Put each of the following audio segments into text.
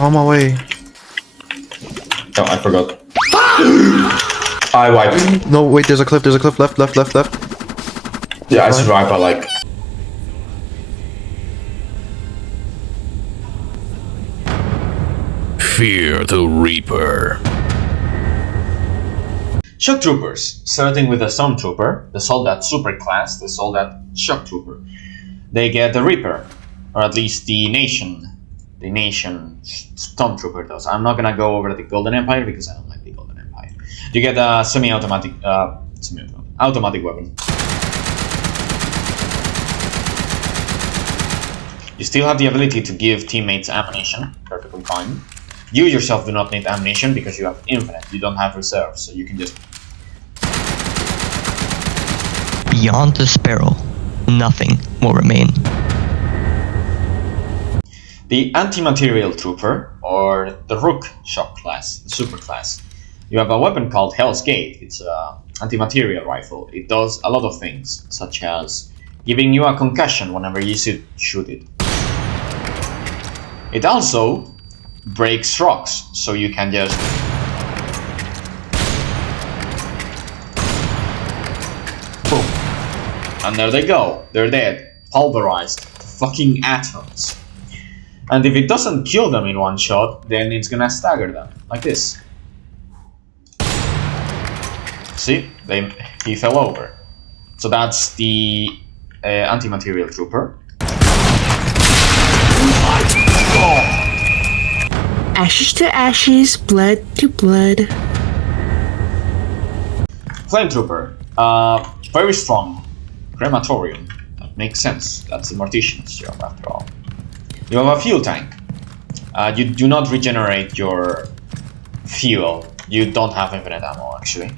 On my way. Oh, I forgot. I wiped. No, wait, there's a cliff, left. Yeah, I survived, but like... Fear the Reaper. Shock Troopers, starting with the Stormtrooper, the Soldat Superclass, the Soldat Shock Trooper. They get the Reaper, or at least the Nation Stormtrooper does. I'm not gonna go over the Golden Empire because I don't like the Golden Empire. You get a semi-automatic weapon. You still have the ability to give teammates ammunition, perfectly fine. You yourself do not need ammunition because you have infinite, you don't have reserves, so you can just... Beyond the Sparrow, nothing will remain. The Anti-Material Trooper, or the Rook Shock Class, the Super Class. You have a weapon called Hell's Gate. It's an anti-material rifle. It does a lot of things, such as giving you a concussion whenever you shoot it. It also breaks rocks, so you can just... boom. And there they go. They're dead. Pulverized. Fucking atoms. And if it doesn't kill them in one shot, then it's gonna stagger them, like this. See? He fell over. So that's the Anti-Material Trooper. Ashes to ashes, blood to blood. Flametrooper. Very strong. Crematorium. That makes sense. That's the Mortician's job, after all. You have a fuel tank. You do not regenerate your fuel. You don't have infinite ammo, actually.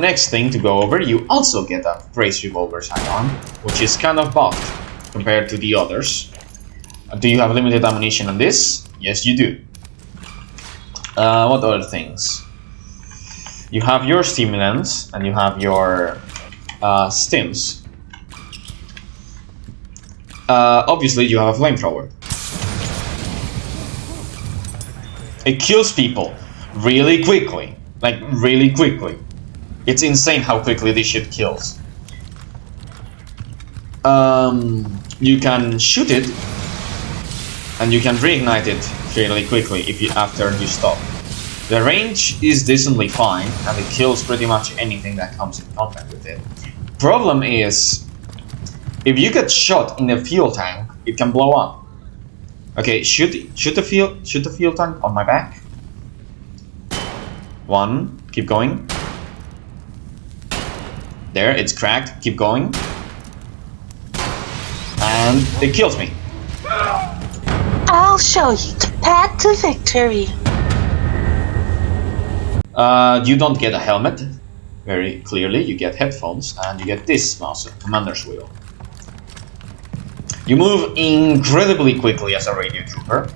Next thing to go over, you also get a brace revolver sidearm, which is kind of buffed compared to the others. Do you have limited ammunition on this? Yes, you do. What other things? You have your stimulants and you have your stims. Obviously, you have a flamethrower. It kills people really quickly. Like, really quickly. It's insane how quickly this shit kills. You can shoot it, and you can reignite it fairly quickly after you stop. The range is decently fine, and it kills pretty much anything that comes in contact with it. Problem is, if you get shot in a fuel tank, it can blow up. Okay, shoot the fuel tank on my back. One, keep going. There, it's cracked. Keep going. And it kills me. I'll show you the path to victory. You don't get a helmet. Very clearly, you get headphones, and you get this mouse, commander's wheel. You move incredibly quickly as a radio trooper.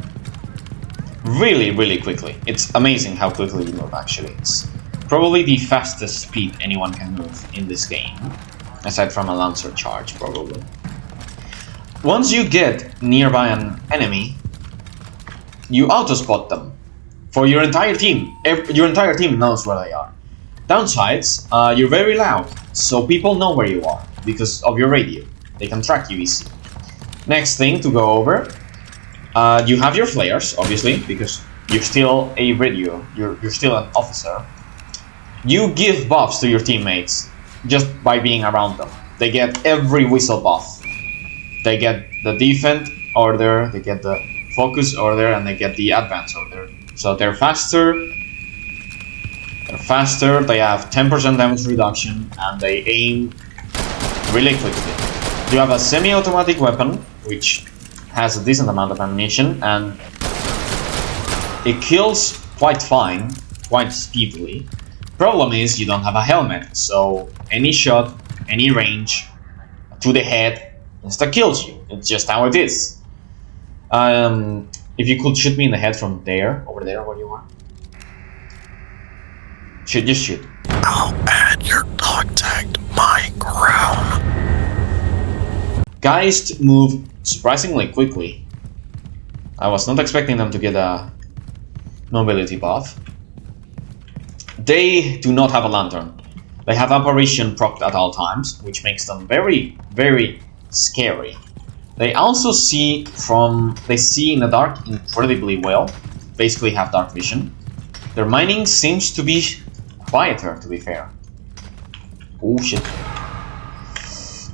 Really, really quickly. It's amazing how quickly you move, actually. It's probably the fastest speed anyone can move in this game. Aside from a Lancer charge, probably. Once you get nearby an enemy, you auto-spot them. For your entire team. Your entire team knows where they are. Downsides, you're very loud, so people know where you are because of your radio. They can track you easy. Next thing to go over, you have your flares, obviously, because you're still a radio. You're still an officer. You give buffs to your teammates just by being around them. They get every whistle buff. They get the defend order, they get the focus order, and they get the advance order. So they're faster, they have 10% damage reduction, and they aim really quickly. You have a semi-automatic weapon, which has a decent amount of ammunition, and it kills quite fine, quite speedily. Problem is, you don't have a helmet, so any shot, any range, to the head, insta-kills you. It's just how it is. If you could shoot me in the head from there, over there where you are. Just shoot. I'll add your contact my crown. Geist move surprisingly quickly. I was not expecting them to get a mobility buff. They do not have a lantern. They have apparition procced at all times, which makes them very, very scary. They also see in the dark incredibly well. Basically have dark vision. Their mining seems to be quieter, to be fair. Oh shit.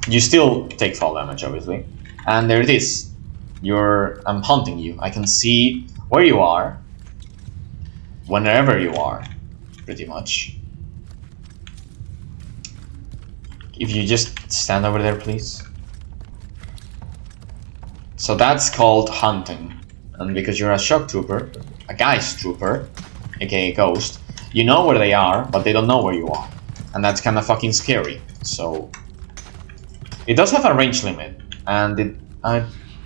You still take fall damage, obviously. And there it is. I'm hunting you. I can see where you are. Whenever you are, pretty much. If you just stand over there, please. So that's called hunting. And because you're a shock trooper, a Geist trooper, aka Ghost, you know where they are, but they don't know where you are. And that's kind of fucking scary. So it does have a range limit, and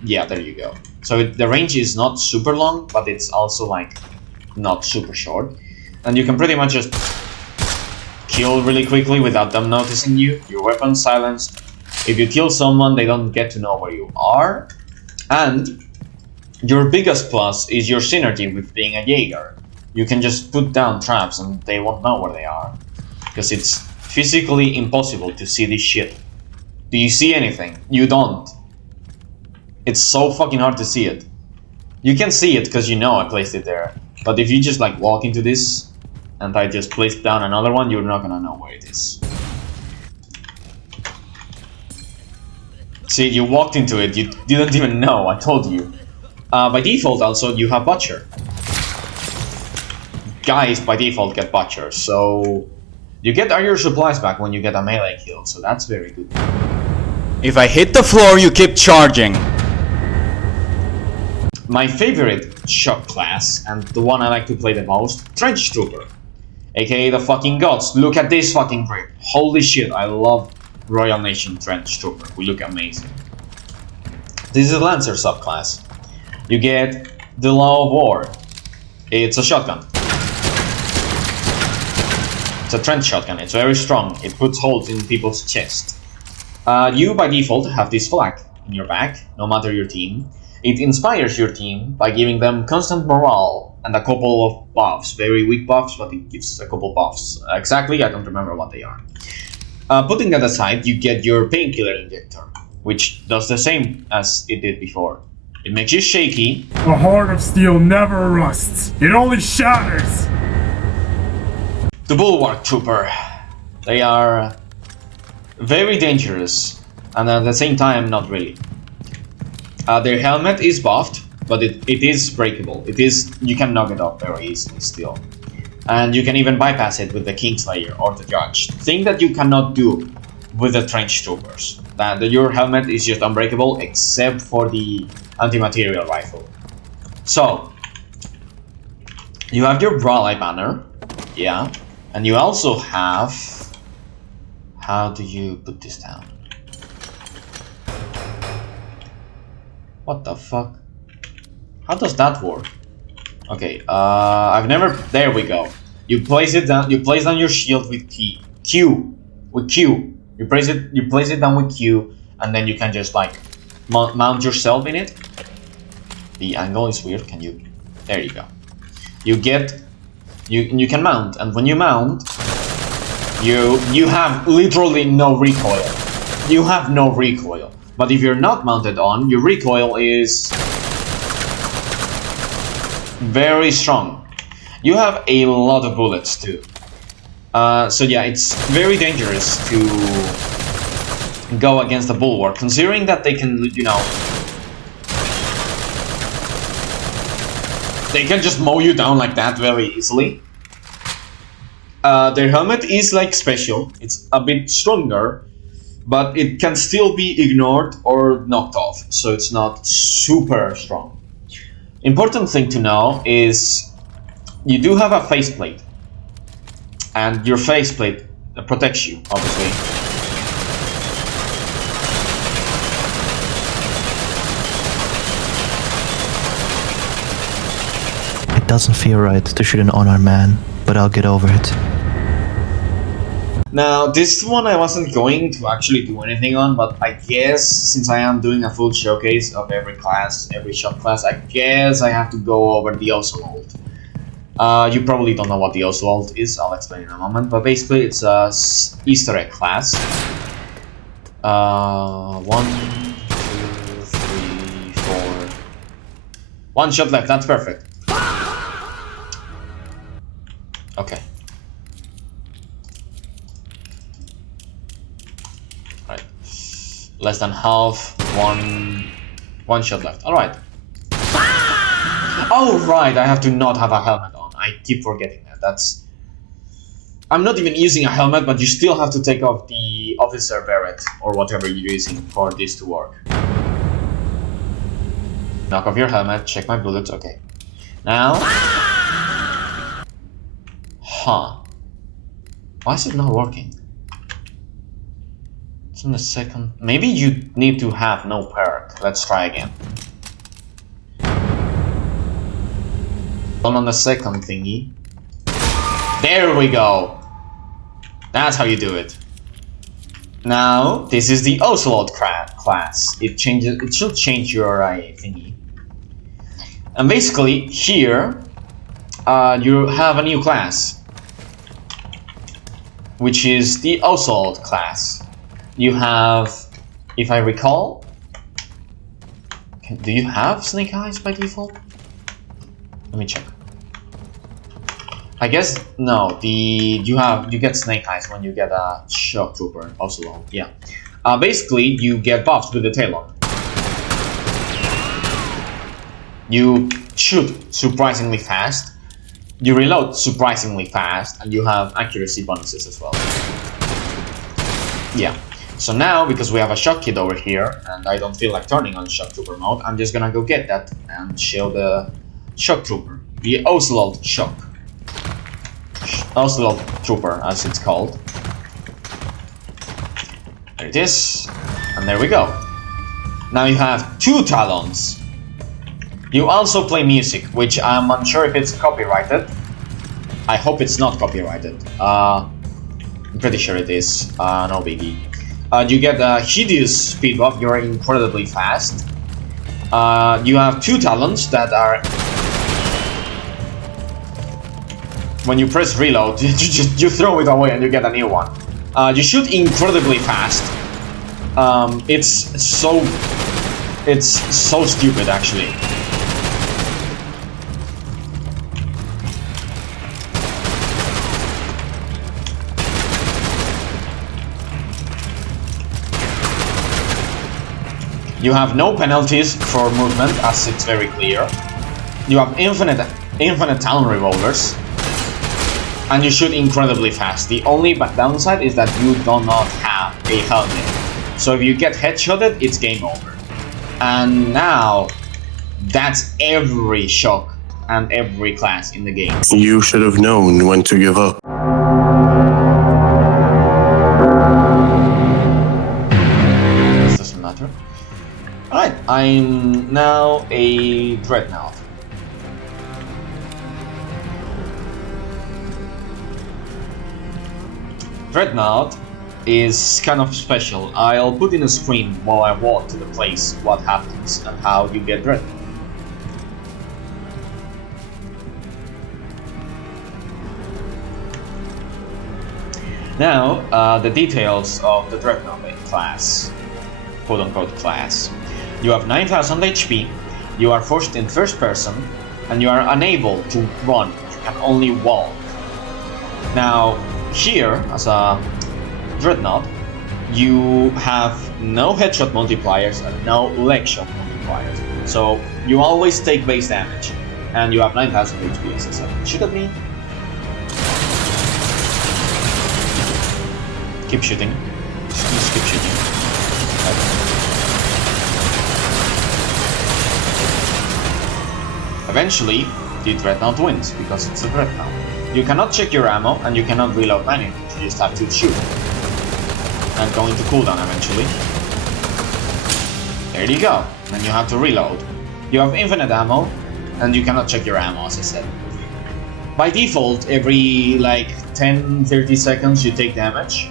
yeah, there you go. So the range is not super long, but it's also like not super short. And you can pretty much just kill really quickly without them noticing you. Your weapon's silenced. If you kill someone, they don't get to know where you are. And your biggest plus is your synergy with being a Jaeger. You can just put down traps and they won't know where they are. Because it's physically impossible to see this shit. Do you see anything? You don't. It's so fucking hard to see it. You can see it because you know I placed it there. But if you just like walk into this and I just placed down another one, you're not gonna know where it is. See, you walked into it, you didn't even know, I told you. By default also, you have Butcher. Guys by default get Butcher, so you get all your supplies back when you get a melee kill, so that's very good. If I hit the floor, you keep charging. My favorite shock class, and the one I like to play the most, Trench Trooper. AKA the fucking gods. Look at this fucking grip. Holy shit, I love Royal Nation Trench Trooper. We look amazing. This is Lancer subclass. You get the Law of War. It's a shotgun. It's a trench shotgun. It's very strong. It puts holes in people's chest. You, by default, have this flag in your back, no matter your team. It inspires your team by giving them constant morale and a couple of buffs. Very weak buffs, but it gives a couple buffs. Exactly, I don't remember what they are. Putting that aside, you get your painkiller injector, which does the same as it did before. It makes you shaky. A heart of steel never rusts. It only shatters. The Bulwark Trooper. They are very dangerous, and at the same time, not really. Their helmet is buffed, but it is breakable. You can knock it off very easily still. And you can even bypass it with the Kingslayer or the Judge. Thing that you cannot do with the Trench Troopers. Your helmet is just unbreakable except for the anti-material rifle. So, you have your Brawleye banner, yeah, and you also have... How do you put this down? What the fuck? How does that work? Okay, I've never... There we go. You place it down. You place down your shield with Q. With Q. You place it down with Q, and then you can just like mount yourself in it. The angle is weird. Can you? There you go. You get. You can mount, and when you mount, you have literally no recoil. You have no recoil. But if you're not mounted on, your recoil is very strong. You have a lot of bullets too. So yeah, it's very dangerous to go against the Bulwark, considering that they can, you know, they can just mow you down like that very easily. Their helmet is like special. It's a bit stronger, but it can still be ignored or knocked off, so it's not super strong. Important thing to know is you do have a faceplate, and your faceplate protects you, obviously. It doesn't feel right to shoot an unarmed man, but I'll get over it. Now, this one I wasn't going to actually do anything on, but I guess since I am doing a full showcase of every class, every shock class, I guess I have to go over the Ocelot. You probably don't know what the Ocelot is, I'll explain in a moment, but basically it's a Easter egg class. 1, 2, 3, 4. One shot left, that's perfect. Okay. Right. Less than half, one shot left. Alright. Oh right, I have to not have a helmet on. I keep forgetting that. I'm not even using a helmet, but you still have to take off the officer beret or whatever you're using for this to work. Knock off your helmet, check my bullets, okay. Now... Huh. Why is it not working? It's on the second... Maybe you need to have no perk. Let's try again. On the second thingy. There we go! That's how you do it. Now, this is the Ocelot class. It should change your thingy. And basically, here, you have a new class, which is the Ocelot class. You have, if I recall, do you have Snake Eyes by default? Let me check. I guess no. You get Snake Eyes when you get a Shock Trooper, Ocelot. Yeah. Basically, you get buffed with the Talon. You shoot surprisingly fast. You reload surprisingly fast, and you have accuracy bonuses as well. Yeah. So now, because we have a Shock Kit over here, and I don't feel like turning on Shock Trooper mode, I'm just gonna go get that and show the Shock Trooper, the Ocelot Shock. Ocelot Trooper, as it's called. There it is, and there we go. Now you have 2 Talons. You also play music, which I'm unsure if it's copyrighted. I hope it's not copyrighted. I'm pretty sure it is. No biggie. You get a hideous speed buff. You're incredibly fast. You have 2 Talons that are... When you press reload, you throw it away and you get a new one. You shoot incredibly fast. It's so stupid, actually. You have no penalties for movement, as it's very clear. You have infinite Talon revolvers. And you shoot incredibly fast. The only downside is that you do not have a helmet. So if you get headshotted, it's game over. And now, that's every shock and every class in the game. You should have known when to give up. This doesn't matter. Alright, I'm now a Dreadnought. Dreadnought is kind of special. I'll put in a screen while I walk to the place what happens and how you get Dreadnought. Now, the details of the Dreadnought class, quote-unquote class. You have 9000 HP, you are forced in first person, and you are unable to run, you can only walk. Now, here, as a Dreadnought, you have no headshot multipliers and no leg shot multipliers. So, you always take base damage, and you have 9000 HP as I said. Shoot at me. Keep shooting. Just keep shooting. Eventually, the Dreadnought wins, because it's a Dreadnought. You cannot check your ammo, and you cannot reload manually, you just have to shoot. And go into cooldown eventually. There you go, and you have to reload. You have infinite ammo, and you cannot check your ammo, as I said. By default, every like 10-30 seconds you take damage.